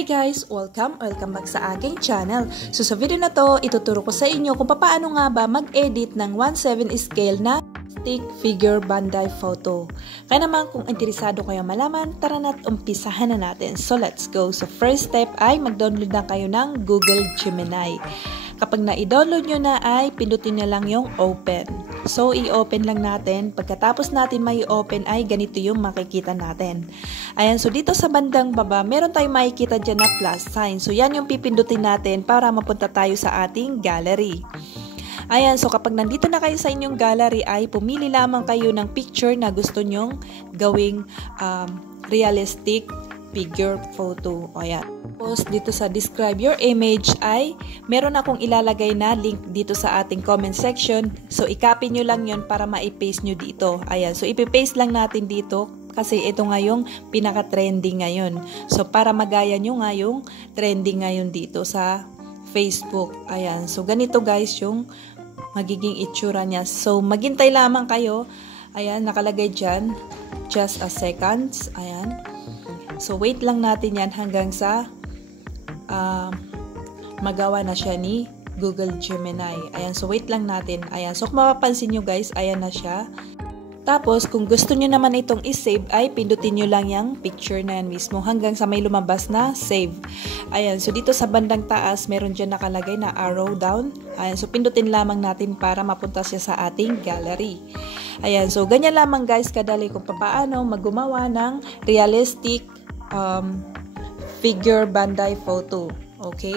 Hi guys! Welcome back sa aking channel. So sa video na to, ituturo ko sa inyo kung paano nga ba mag-edit ng 1/7 scale na stick figure Bandai photo. Kaya naman kung interesado kayo malaman, tara na't umpisahan na natin. So let's go. So first step ay mag-download na kayo ng Google Gemini. Kapag na-download nyo na ay pindutin nyo lang yung open. So i-open lang natin. Pagkatapos natin may open ay ganito yung makikita natin. Ayan, so dito sa bandang baba, meron tayong makikita dyan na plus sign. So yan yung pipindutin natin para mapunta tayo sa ating gallery. Ayan, so kapag nandito na kayo sa inyong gallery ay pumili lamang kayo ng picture na gusto nyong gawing realistic figure photo. Ayan. Tapos dito sa describe your image ay meron akong ilalagay na link dito sa ating comment section. So i-copy nyo lang yon para ma-paste nyo dito. Ayan, so ipi-paste lang natin dito kasi ito nga yung pinaka-trending ngayon. So para magaya nyo nga yung trending ngayon dito sa Facebook. Ayan, so ganito guys yung magiging itsura niya. So maghintay lamang kayo. Ayan, nakalagay dyan just a seconds. Ayan. So wait lang natin yan hanggang sa magawa na siya ni Google Gemini. Ayan, so wait lang natin. Ayan, so kung mapapansin nyo guys, ayan na siya. Tapos, kung gusto nyo naman itong i-save, ay pindutin nyo lang yung picture na yan mismo hanggang sa may lumabas na save. Ayan, so dito sa bandang taas, meron dyan nakalagay na arrow down. Ayan, so pindutin lamang natin para mapunta siya sa ating gallery. Ayan, so ganyan lamang guys kadali kung paano maggumawa ng realistic figure Bandai photo. Okay?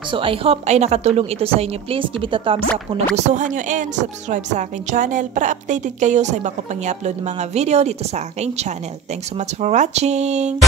So, I hope ay nakatulong ito sa inyo. Please give it a thumbs up kung nagustuhan nyo and subscribe sa aking channel para updated kayo sa iba ko pang i-upload ng mga video dito sa aking channel. Thanks so much for watching!